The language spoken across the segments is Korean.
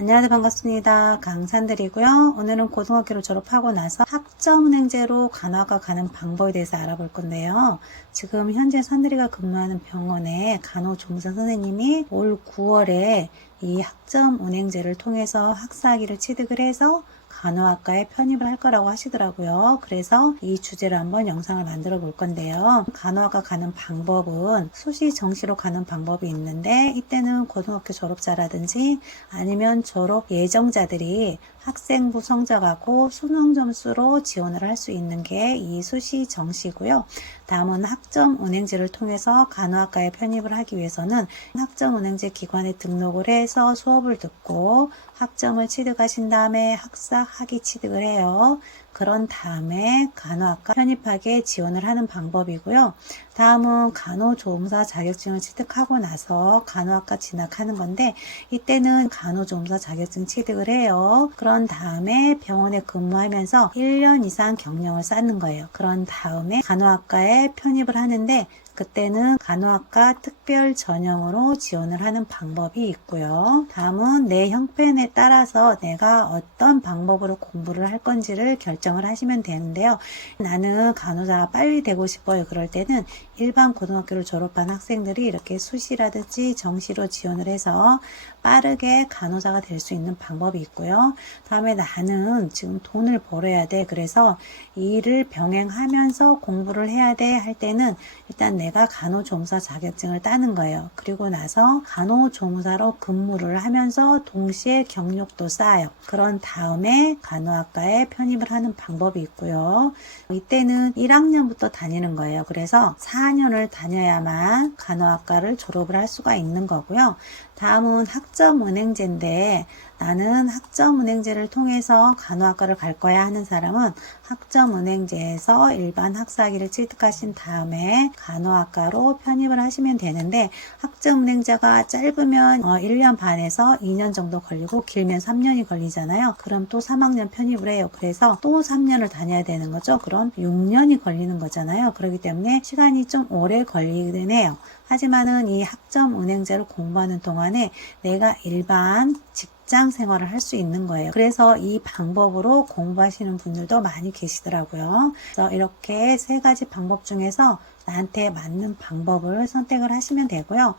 안녕하세요. 반갑습니다. 강산들이고요. 오늘은 고등학교를 졸업하고 나서 학점은행제로 간호학과 가는 방법에 대해서 알아볼 건데요. 지금 현재 산들이가 근무하는 병원에 간호조무사 선생님이 올 9월에 이 학점은행제를 통해서 학사학위를 취득을 해서 간호학과에 편입을 할 거라고 하시더라고요. 그래서 이 주제로 한번 영상을 만들어 볼 건데요. 간호학과 가는 방법은 수시 정시로 가는 방법이 있는데, 이때는 고등학교 졸업자라든지 아니면 졸업 예정자들이 학생부 성적하고 수능 점수로 지원을 할 수 있는 게 이 수시 정시고요. 다음은 학점은행제를 통해서 간호학과에 편입을 하기 위해서는 학점은행제 기관에 등록을 해서 수업을 듣고 학점을 취득하신 다음에 학사학위 취득을 해요. 그런 다음에 간호학과 편입하기에 지원을 하는 방법이고요. 다음은 간호조무사 자격증을 취득하고 나서 간호학과 진학하는 건데, 이때는 간호조무사 자격증 취득을 해요. 그런 다음에 병원에 근무하면서 1년 이상 경력을 쌓는 거예요. 그런 다음에 간호학과에 편입을 하는데, 그때는 간호학과 특별 전형으로 지원을 하는 방법이 있고요. 다음은 내 형편에 따라서 내가 어떤 방법으로 공부를 할 건지를 결정을 하시면 되는데요. 나는 간호사가 빨리 되고 싶어요. 그럴 때는 일반 고등학교를 졸업한 학생들이 이렇게 수시라든지 정시로 지원을 해서 빠르게 간호사가 될 수 있는 방법이 있고요. 다음에 나는 지금 돈을 벌어야 돼. 그래서 일을 병행하면서 공부를 해야 돼 할 때는 일단 내가 간호조무사 자격증을 따는 거예요. 그리고 나서 간호조무사로 근무를 하면서 동시에 경력도 쌓아요. 그런 다음에 간호학과에 편입을 하는 방법이 있고요. 이때는 1학년부터 다니는 거예요. 그래서 4년을 다녀야만 간호학과를 졸업을 할 수가 있는 거고요. 다음은 학점은행제인데, 나는 학점은행제를 통해서 간호학과를 갈 거야 하는 사람은 학점은행제에서 일반 학사학위를 취득하신 다음에 간호학과로 편입을 하시면 되는데, 학점은행제가 짧으면 1년 반에서 2년 정도 걸리고 길면 3년이 걸리잖아요. 그럼 또 3학년 편입을 해요. 그래서 또 3년을 다녀야 되는 거죠. 그럼 6년이 걸리는 거잖아요. 그렇기 때문에 시간이 좀 오래 걸리긴 해요. 하지만은 이 학점은행제를 공부하는 동안에 내가 일반 직장 생활을 할 수 있는 거예요. 그래서 이 방법으로 공부하시는 분들도 많이 계시더라고요. 그래서 이렇게 세 가지 방법 중에서 나한테 맞는 방법을 선택을 하시면 되고요.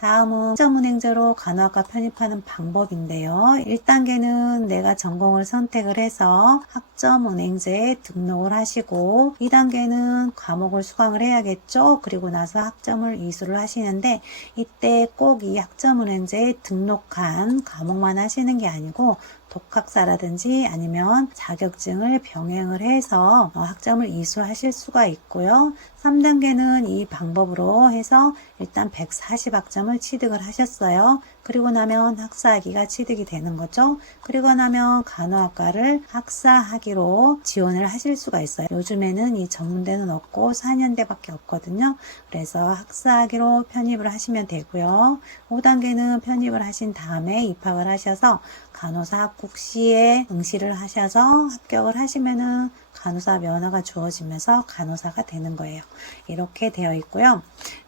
다음은 학점은행제로 간호학과 편입하는 방법인데요. 1단계는 내가 전공을 선택을 해서 학점은행제에 등록을 하시고, 2단계는 과목을 수강을 해야겠죠. 그리고 나서 학점을 이수를 하시는데, 이때 꼭 이 학점은행제에 등록한 과목만 하시는 게 아니고 독학사라든지 아니면 자격증을 병행을 해서 학점을 이수하실 수가 있고요. 3단계는 이 방법으로 해서 일단 140학점을 취득을 하셨어요. 그리고 나면 학사학위가 취득이 되는 거죠. 그리고 나면 간호학과를 학사학위로 지원을 하실 수가 있어요. 요즘에는 이 전문대는 없고 4년대밖에 없거든요. 그래서 학사학위로 편입을 하시면 되고요. 5단계는 편입을 하신 다음에 입학을 하셔서 간호사 합격시에 응시를 하셔서 합격을 하시면은 간호사 면허가 주어지면서 간호사가 되는 거예요. 이렇게 되어 있고요.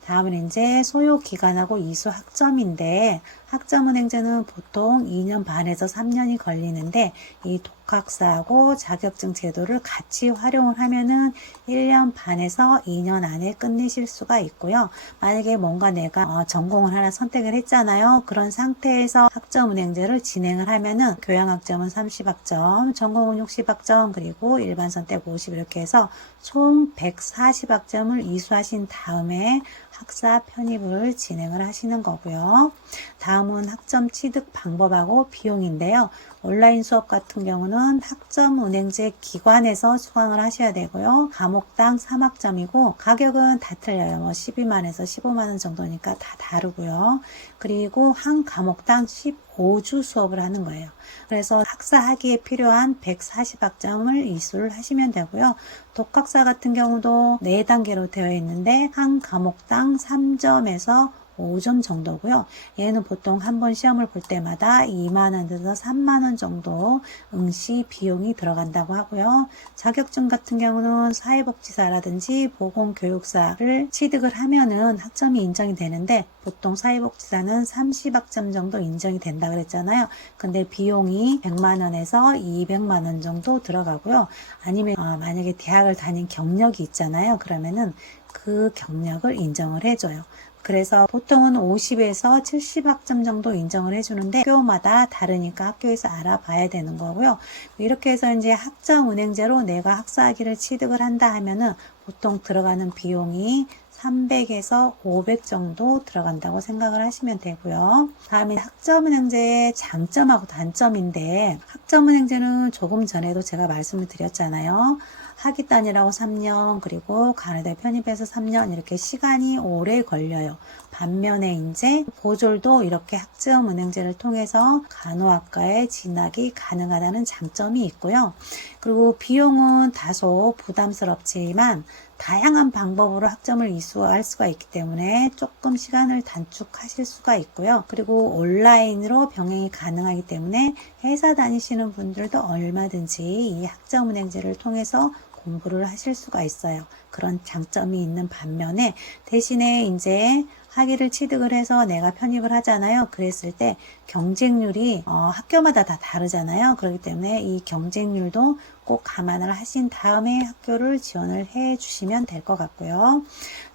다음은 이제 소요 기간하고 이수 학점인데, 학점은행제는 보통 2년 반에서 3년이 걸리는데, 이 독학사하고 자격증 제도를 같이 활용을 하면은 1년 반에서 2년 안에 끝내실 수가 있고요. 만약에 뭔가 내가 전공을 하나 선택을 했잖아요. 그런 상태에서 학점은행제를 진행을 하면은 교양학점은 30학점, 전공은 60학점, 그리고 일반 선택 50 이렇게 해서 총 140학점을 이수하신 다음에 학사 편입을 진행을 하시는 거고요. 다음은 학점 취득 방법하고 비용인데요. 온라인 수업 같은 경우는 학점은행제 기관에서 수강을 하셔야 되고요. 과목당 3학점이고 가격은 다 틀려요. 12만에서 15만원 정도니까 다 다르고요. 그리고 한 과목당 15주 수업을 하는 거예요. 그래서 학사학위에 필요한 140학점을 이수를 하시면 되고요. 독학사 같은 경우도 4단계로 되어 있는데 한 과목당 3점에서 5점 정도고요. 얘는 보통 한 번 시험을 볼 때마다 2만원에서 3만원 정도 응시 비용이 들어간다고 하고요. 자격증 같은 경우는 사회복지사라든지 보건교육사를 취득을 하면은 학점이 인정이 되는데 보통 사회복지사는 30학점 정도 인정이 된다 그랬잖아요. 근데 비용이 100만원에서 200만원 정도 들어가고요. 아니면 만약에 대학을 다닌 경력이 있잖아요. 그러면은 그 경력을 인정을 해줘요. 그래서 보통은 50에서 70학점 정도 인정을 해주는데 학교마다 다르니까 학교에서 알아봐야 되는 거고요. 이렇게 해서 이제 학점은행제로 내가 학사학위를 취득을 한다 하면은 보통 들어가는 비용이 300에서 500 정도 들어간다고 생각을 하시면 되고요. 다음에 학점은행제의 장점하고 단점인데 학점은행제는 조금 전에도 제가 말씀을 드렸잖아요. 학위 단위라고 3년 그리고 간호대 편입해서 3년 이렇게 시간이 오래 걸려요. 반면에 이제 보졸도 이렇게 학점은행제를 통해서 간호학과에 진학이 가능하다는 장점이 있고요. 그리고 비용은 다소 부담스럽지만 다양한 방법으로 학점을 이수할 수가 있기 때문에 조금 시간을 단축하실 수가 있고요. 그리고 온라인으로 병행이 가능하기 때문에 회사 다니시는 분들도 얼마든지 이 학점은행제를 통해서 공부를 하실 수가 있어요. 그런 장점이 있는 반면에 대신에 이제 학위를 취득을 해서 내가 편입을 하잖아요. 그랬을 때 경쟁률이 학교마다 다 다르잖아요. 그렇기 때문에 이 경쟁률도 꼭 감안을 하신 다음에 학교를 지원을 해 주시면 될 것 같고요.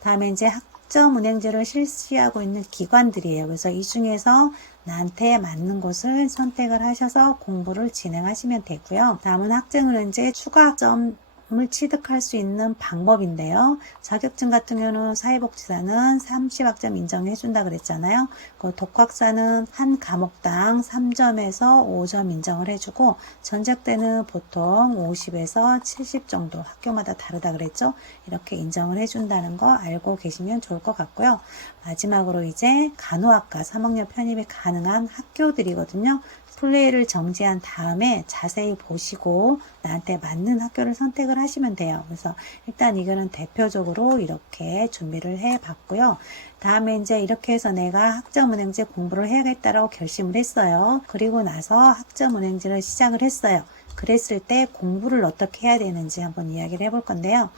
다음에 이제 학점은행제를 실시하고 있는 기관들이에요. 그래서 이 중에서 나한테 맞는 곳을 선택을 하셔서 공부를 진행하시면 되고요. 다음은 학점은행제 추가 학점 을 취득할 수 있는 방법인데요. 자격증 같은 경우는 사회복지사는 30학점 인정해 준다 그랬잖아요. 그 독학사는 한 과목당 3점에서 5점 인정을 해주고 전적대는 보통 50에서 70 정도 학교마다 다르다 그랬죠. 이렇게 인정을 해준다는 거 알고 계시면 좋을 것 같고요. 마지막으로 이제 간호학과 3학년 편입이 가능한 학교들이거든요. 플레이를 정지한 다음에 자세히 보시고 나한테 맞는 학교를 선택을 하시면 돼요. 그래서 일단 이거는 대표적으로 이렇게 준비를 해 봤고요. 다음에 이제 이렇게 해서 내가 학점은행제 공부를 해야겠다라고 결심을 했어요. 그리고 나서 학점은행제를 시작을 했어요. 그랬을 때 공부를 어떻게 해야 되는지 한번 이야기를 해볼 건데요.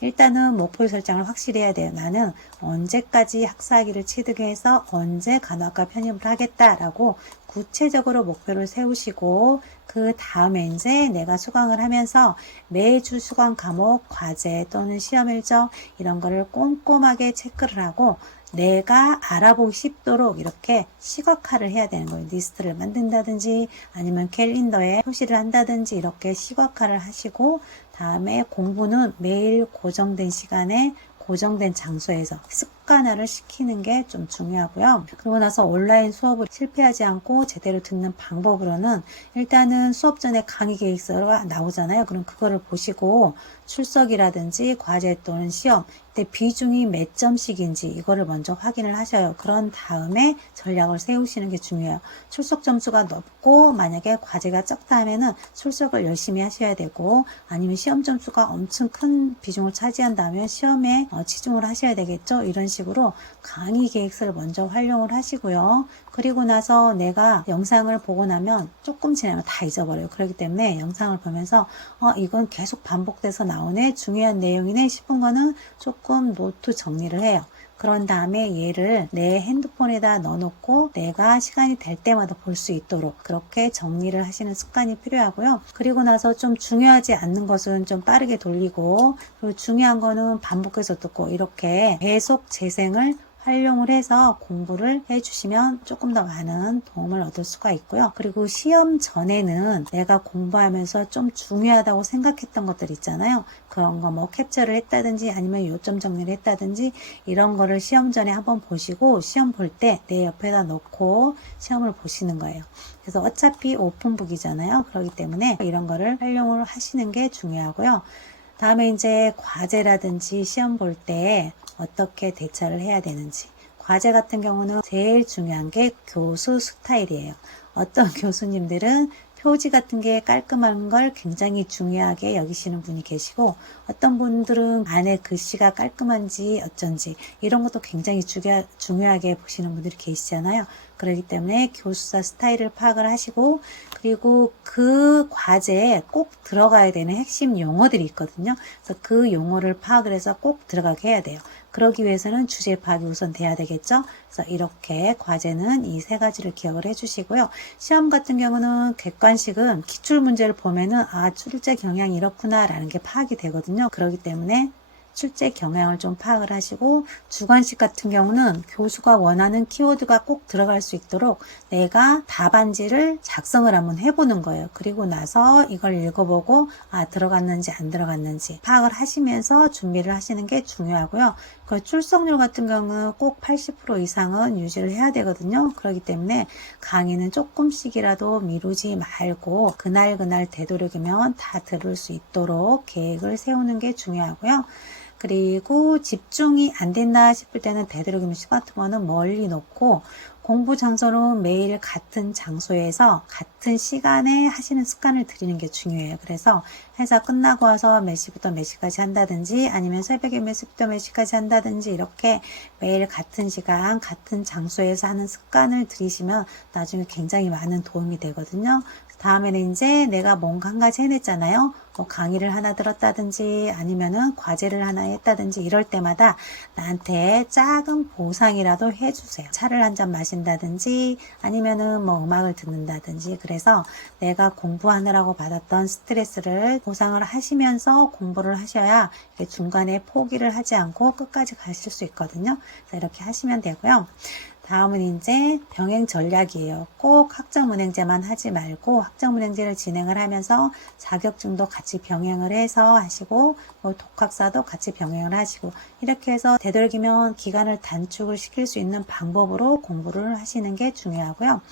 일단은 목표 설정을 확실히 해야 돼요. 나는 언제까지 학사학위를 취득해서 언제 간호학과 편입을 하겠다라고 구체적으로 목표를 세우시고 그 다음에 이제 내가 수강을 하면서 매주 수강 과목, 과제 또는 시험 일정 이런 거를 꼼꼼하게 체크를 하고 내가 알아보기 쉽도록 이렇게 시각화를 해야 되는 거예요. 리스트를 만든다든지 아니면 캘린더에 표시를 한다든지 이렇게 시각화를 하시고 다음에 공부는 매일 고정된 시간에 고정된 장소에서 습관화를 시키는 게 좀 중요하고요. 그러고 나서 온라인 수업을 실패하지 않고 제대로 듣는 방법으로는 일단은 수업 전에 강의 계획서가 나오잖아요. 그럼 그거를 보시고 출석이라든지 과제 또는 시험 때 비중이 몇 점씩인지 이거를 먼저 확인을 하셔요. 그런 다음에 전략을 세우시는 게 중요해요. 출석 점수가 높고 만약에 과제가 적다 하면은 출석을 열심히 하셔야 되고 아니면 시험 점수가 엄청 큰 비중을 차지한다면 시험에 치중을 하셔야 되겠죠. 이런 식으로 강의 계획서를 먼저 활용을 하시고요. 그리고 나서 내가 영상을 보고 나면 조금 지나면 다 잊어버려요. 그렇기 때문에 영상을 보면서 이건 계속 반복돼서 나오네, 중요한 내용이네 싶은 거는 조금 노트 정리를 해요. 그런 다음에 얘를 내 핸드폰에다 넣어놓고 내가 시간이 될 때마다 볼 수 있도록 그렇게 정리를 하시는 습관이 필요하고요. 그리고 나서 좀 중요하지 않는 것은 좀 빠르게 돌리고 그리고 중요한 거는 반복해서 듣고 이렇게 계속 재생을 활용을 해서 공부를 해주시면 조금 더 많은 도움을 얻을 수가 있고요. 그리고 시험 전에는 내가 공부하면서 좀 중요하다고 생각했던 것들 있잖아요. 그런 거 뭐 캡처를 했다든지 아니면 요점 정리를 했다든지 이런 거를 시험 전에 한번 보시고 시험 볼 때 내 옆에다 놓고 시험을 보시는 거예요. 그래서 어차피 오픈북이잖아요. 그렇기 때문에 이런 거를 활용을 하시는 게 중요하고요. 다음에 이제 과제라든지 시험 볼 때 어떻게 대처를 해야 되는지. 과제 같은 경우는 제일 중요한 게 교수 스타일이에요. 어떤 교수님들은 표지 같은 게 깔끔한 걸 굉장히 중요하게 여기시는 분이 계시고, 어떤 분들은 안에 글씨가 깔끔한지 어쩐지 이런 것도 굉장히 중요하게 보시는 분들이 계시잖아요. 그렇기 때문에 교수사 스타일을 파악을 하시고, 그리고 그 과제에 꼭 들어가야 되는 핵심 용어들이 있거든요. 그래서 그 용어를 파악을 해서 꼭 들어가게 해야 돼요. 그러기 위해서는 주제 파악이 우선 돼야 되겠죠. 그래서 이렇게 과제는 이 세 가지를 기억을 해주시고요. 시험 같은 경우는 객관식은 기출 문제를 보면은 출제 경향이 이렇구나 라는 게 파악이 되거든요. 그렇기 때문에 출제 경향을 좀 파악을 하시고, 주관식 같은 경우는 교수가 원하는 키워드가 꼭 들어갈 수 있도록 내가 답안지를 작성을 한번 해보는 거예요. 그리고 나서 이걸 읽어보고 들어갔는지 안 들어갔는지 파악을 하시면서 준비를 하시는 게 중요하고요. 그 출석률 같은 경우는 꼭 80% 이상은 유지를 해야 되거든요. 그렇기 때문에 강의는 조금씩이라도 미루지 말고 그날 되도록이면 다 들을 수 있도록 계획을 세우는 게 중요하고요. 그리고 집중이 안 된다 싶을 때는 되도록이면 스마트폰은 멀리 놓고, 공부 장소는 매일 같은 장소에서 같은 시간에 하시는 습관을 들이는 게 중요해요. 그래서 회사 끝나고 와서 몇 시부터 몇 시까지 한다든지, 아니면 새벽에 몇 시부터 몇 시까지 한다든지, 이렇게 매일 같은 시간 같은 장소에서 하는 습관을 들이시면 나중에 굉장히 많은 도움이 되거든요. 다음에는 이제 내가 뭔가 한 가지 해냈잖아요. 뭐 강의를 하나 들었다든지 아니면은 과제를 하나 했다든지 이럴 때마다 나한테 작은 보상이라도 해주세요. 차를 한 잔 마신다든지 아니면은 뭐 음악을 듣는다든지, 그래서 내가 공부하느라고 받았던 스트레스를 보상을 하시면서 공부를 하셔야 중간에 포기를 하지 않고 끝까지 가실 수 있거든요. 그래서 이렇게 하시면 되고요. 다음은 이제 병행 전략이에요. 꼭 학점은행제만 하지 말고 학점은행제를 진행을 하면서 자격증도 같이 병행을 해서 하시고, 뭐 독학사도 같이 병행을 하시고, 이렇게 해서 되도록이면 기간을 단축을 시킬 수 있는 방법으로 공부를 하시는 게 중요하고요.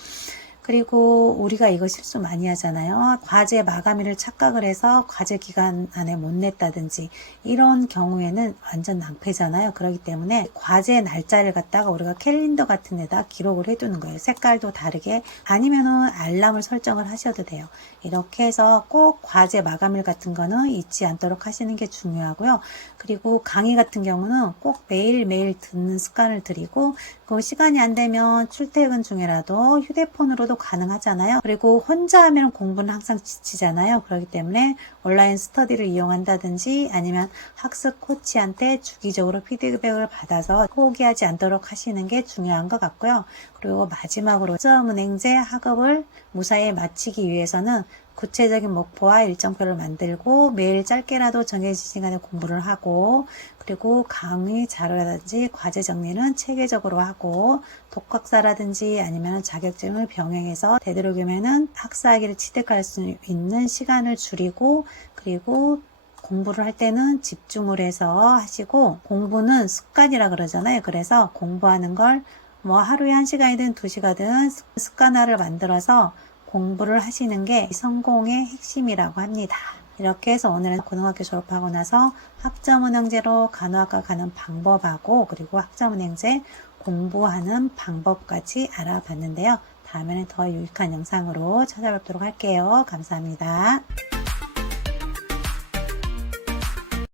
그리고 우리가 이거 실수 많이 하잖아요. 과제 마감일을 착각을 해서 과제 기간 안에 못 냈다든지 이런 경우에는 완전 낭패잖아요. 그렇기 때문에 과제 날짜를 갖다가 우리가 캘린더 같은 데다 기록을 해두는 거예요. 색깔도 다르게, 아니면은 알람을 설정을 하셔도 돼요. 이렇게 해서 꼭 과제 마감일 같은 거는 잊지 않도록 하시는 게 중요하고요. 그리고 강의 같은 경우는 꼭 매일매일 듣는 습관을 들이고, 그 시간이 안 되면 출퇴근 중이라도 휴대폰으로도 가능하잖아요. 그리고 혼자 하면 공부는 항상 지치잖아요. 그렇기 때문에 온라인 스터디를 이용한다든지 아니면 학습 코치한테 주기적으로 피드백을 받아서 포기하지 않도록 하시는 게 중요한 것 같고요. 그리고 마지막으로 학점은행제 학업을 무사히 마치기 위해서는 구체적인 목표와 일정표를 만들고 매일 짧게라도 정해진 시간에 공부를 하고, 그리고 강의 자료라든지 과제 정리는 체계적으로 하고, 독학사라든지 아니면 자격증을 병행해서 되도록이면은 학사학위를 취득할 수 있는 시간을 줄이고, 그리고 공부를 할 때는 집중을 해서 하시고, 공부는 습관이라 그러잖아요. 그래서 공부하는 걸 뭐 하루에 1시간이든 2시간이든 습관화를 만들어서 공부를 하시는 게 성공의 핵심이라고 합니다. 이렇게 해서 오늘은 고등학교 졸업하고 나서 학점은행제로 간호학과 가는 방법하고, 그리고 학점은행제 공부하는 방법까지 알아봤는데요. 다음에는 더 유익한 영상으로 찾아뵙도록 할게요. 감사합니다.